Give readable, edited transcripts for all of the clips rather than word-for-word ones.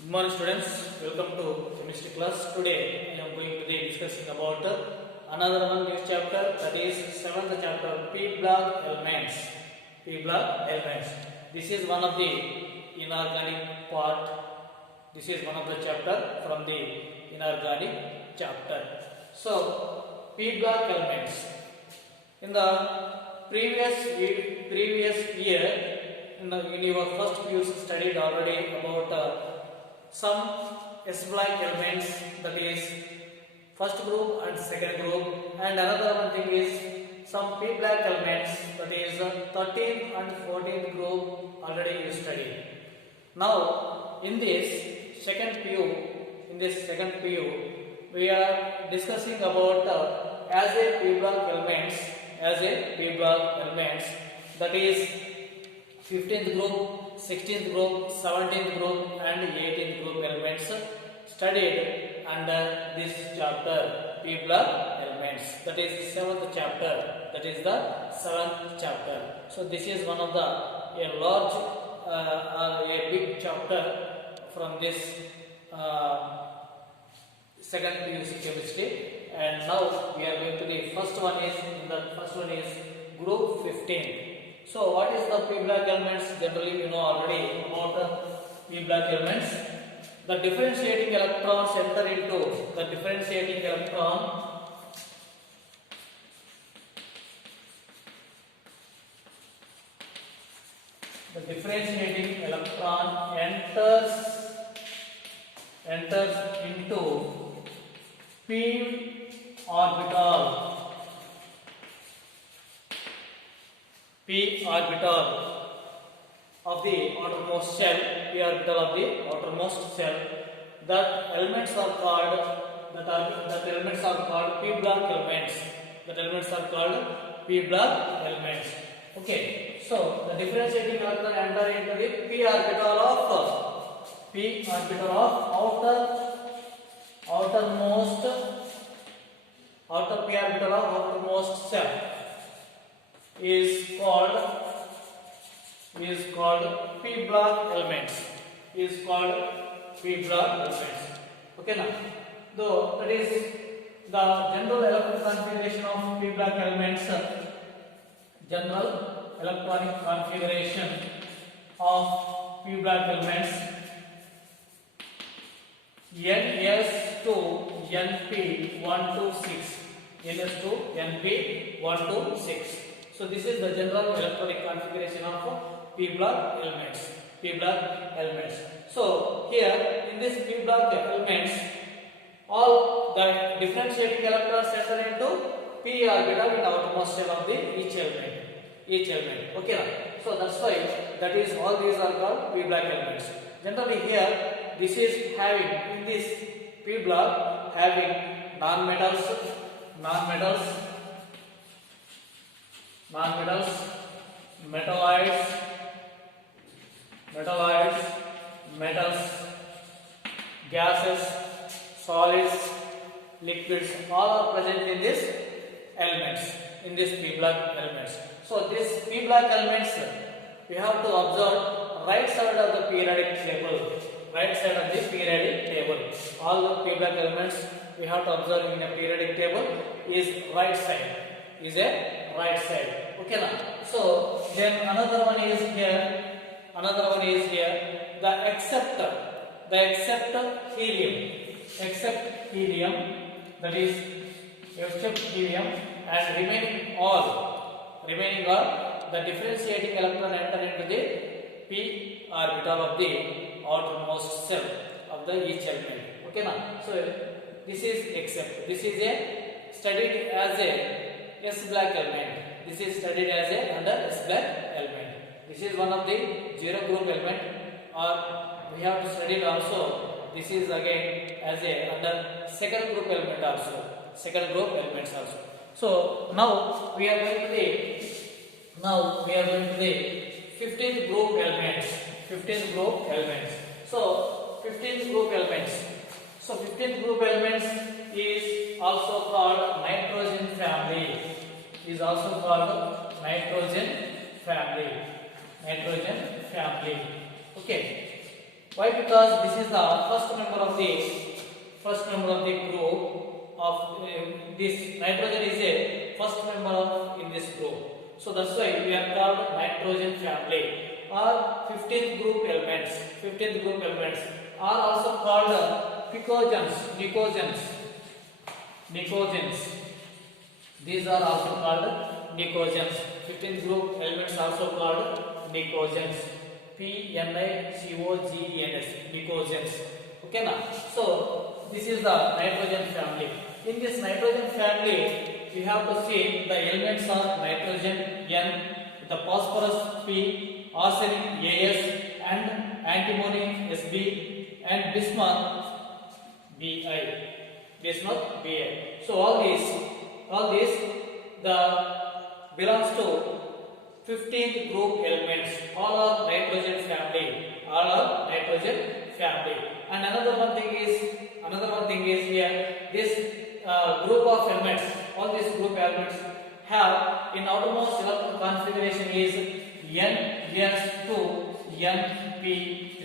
Good morning students, welcome to chemistry class. Today I am going to be discussing about another one new chapter, that is 7th chapter, P block elements. P block elements. This is one of the inorganic part. This is one of the chapter from the inorganic chapter. So P block elements. In the previous year, in your first PUC studied already about some S block elements, that is first group and second group, and another one thing is some P block elements, that is 13th and 14th group already you studied. Now in this second PU, we are discussing about as a P block elements, that is 15th group, 16th group, 17th group and 18th group elements studied under this chapter, P block elements. That is 7th chapter. That is the 7th chapter. So this is one of the a large a big chapter from this second PUC chemistry. And now we are going to the first one is group 15. So what is the P block elements? Generally you know already about the P block elements. The differentiating electrons enter into the differentiating electron enters into P orbital of the outermost shell, P orbital of the outermost shell. That elements are called P block elements. Okay, so the differentiating electron enter into the P orbital of outer P orbital of outermost shell is called P block elements. Okay now, though that is the general electronic configuration of P block elements. General electronic configuration of P block elements: NS to NP 1 to 6. NS to NP 1 to 6. So this is the general electronic configuration of P block elements. So here in this P block elements, all the differentiating electrons enter into P orbital in the outermost shell of the each element. Okay, so that's why that is all these are called P block elements. Generally here this is having in this P block having non-metals, metalloids, metals, gases, solids, liquids, all are present in this elements, in this P block elements. So this P block elements we have to observe right side of the periodic table. All the P block elements we have to observe in a periodic table is right side. Okay now. So then another one is here. The except helium, that is except helium, and remaining all the differentiating electron enter into the P orbital of the outermost shell of the each element. Okay now. So this is except. This is a studied as a S block element. This is studied as a under S block element. This is one of the zero group element, or we have to study it also. This is again as a under second group elements also. So now we are going to the 15th group elements. So 15th group elements is also called nitrogen family. nitrogen family. Okay. Why? Because this is the first member of the group of this nitrogen is a first member in this group. So that's why we are called nitrogen family. Or 15th group elements. 15th group elements are also called picogens, nicogens. These are also called nicogens. 15th group elements also called nicogens. P-N-I-C-O-G-E-N-S, nicogens. Okay na? So this is the nitrogen family. In this nitrogen family, we have to see the elements are nitrogen N, the phosphorus P, arsenic As, and antimony Sb, and bismuth Bi. So all these the belongs to 15th group elements. All are nitrogen family. And another one thing is here this group of elements. All these group elements have in outermost electron configuration is NS2 NP3.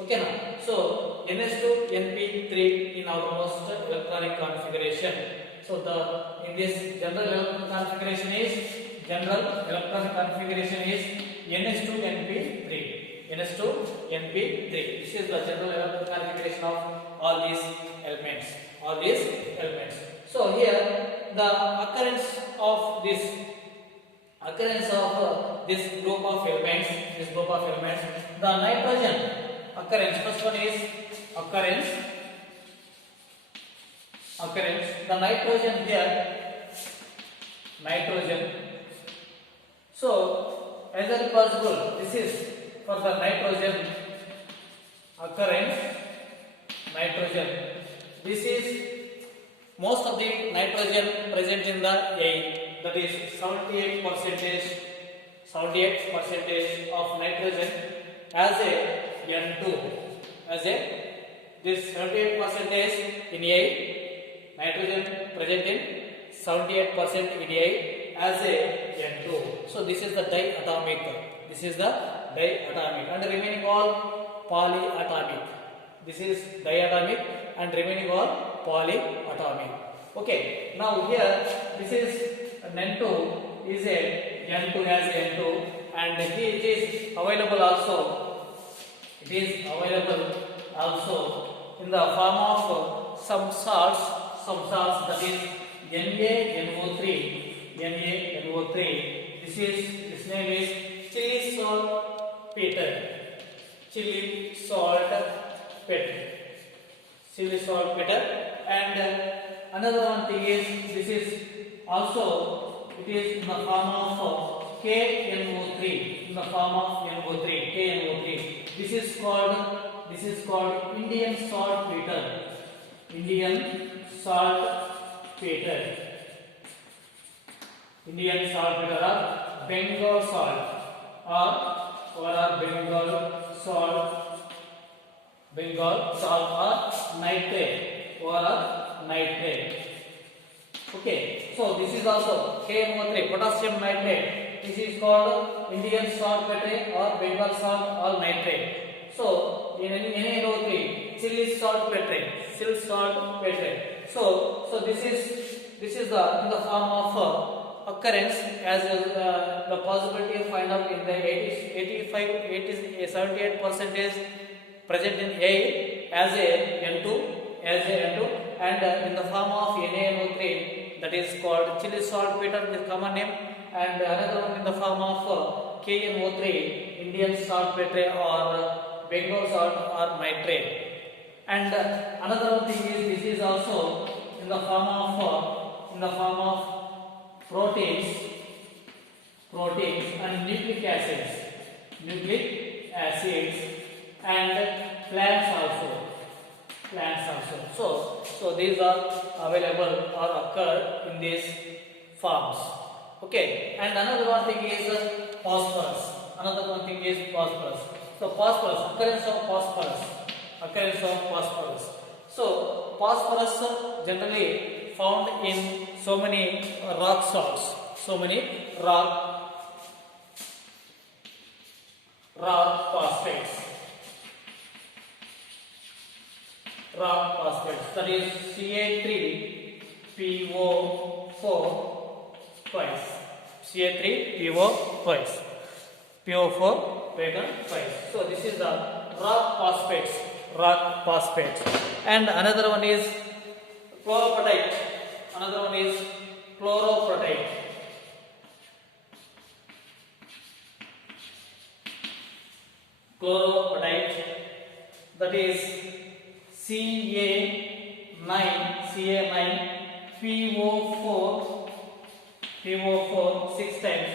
Okay now. So NS2 NP3 in outermost electronic configuration. So in this general electron configuration is NS2 NP3. This is the general electron configuration of all these elements. So here the occurrence of this group of elements, the nitrogen occurrence. First one is occurrence. The nitrogen here, So as a possible, this is for the nitrogen occurrence. This is most of the nitrogen present in the air. That is 78% of nitrogen as a N2. This 78% in air. Nitrogen present in 78% in air as a N2. So this is the diatomic. And remaining all polyatomic. This is diatomic and remaining all polyatomic. Okay. Now here this is N2 is a N2 as N2, and here it is available also. In the form of some salts that is NaNO3. This name is chili saltpeter. And another one thing is this is also it is in the form of KNO3. This is called Indian saltpeter. Indian saltpeter or Bengal salt or Bengal salt or nitrate. Okay, so this is also KNO3, potassium nitrate. This is called Indian saltpeter or Bengal salt or nitrate. So in NaNO3, chili saltpeter. So this is in the form of occurrence as the possibility of find out in the 78% present in air as a N2, and in the form of NaNO3, that is called chili saltpeter, the common name, and another one in the form of KNO3, Indian saltpeter or Bengal salt or nitrate. And another thing is this is also in the form of proteins and nucleic acids and plants also. So these are available or occur in these forms. Okay, and another one thing is phosphorus. So occurrence of phosphorus. So phosphorus generally found in so many rock salts, rock phosphates. Rock phosphates, that is Ca3PO4 twice. Ca3PO twice. PO4 taken twice. So this is the rock phosphates. Rock phosphates. And another one is chloropatite. Another one is chloropatite. Chloropatite, that is Ca9 6 times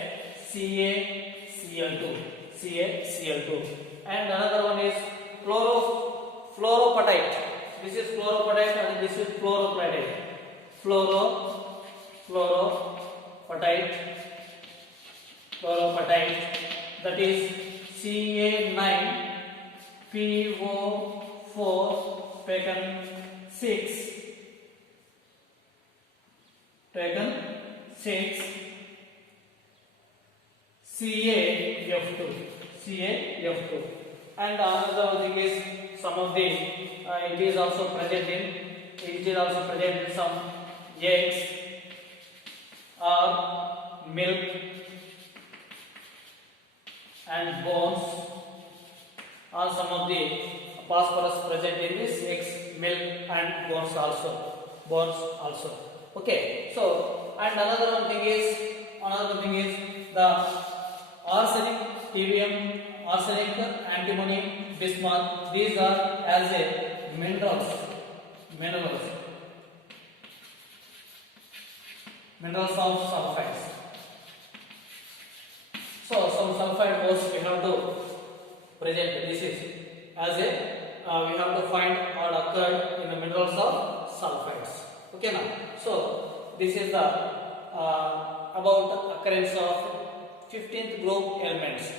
CaCl2. And another one is fluoropatite. This is fluoropatite and this is fluoropatite. Fluoropatite, that is Ca9PO4 taken 6 CaF2. And another thing is some of the it is also present in some eggs or milk and bones, or some of the phosphorus present in this eggs, milk and bones also. Okay, so and another thing is the arsenic, TBM, arsenic, antimony, bismuth. These are as a minerals of sulfides. So some sulfide ores we have to present. This is as a we have to find or occur in the minerals of sulfides. Okay now. So this is the about occurrence of 15th group elements.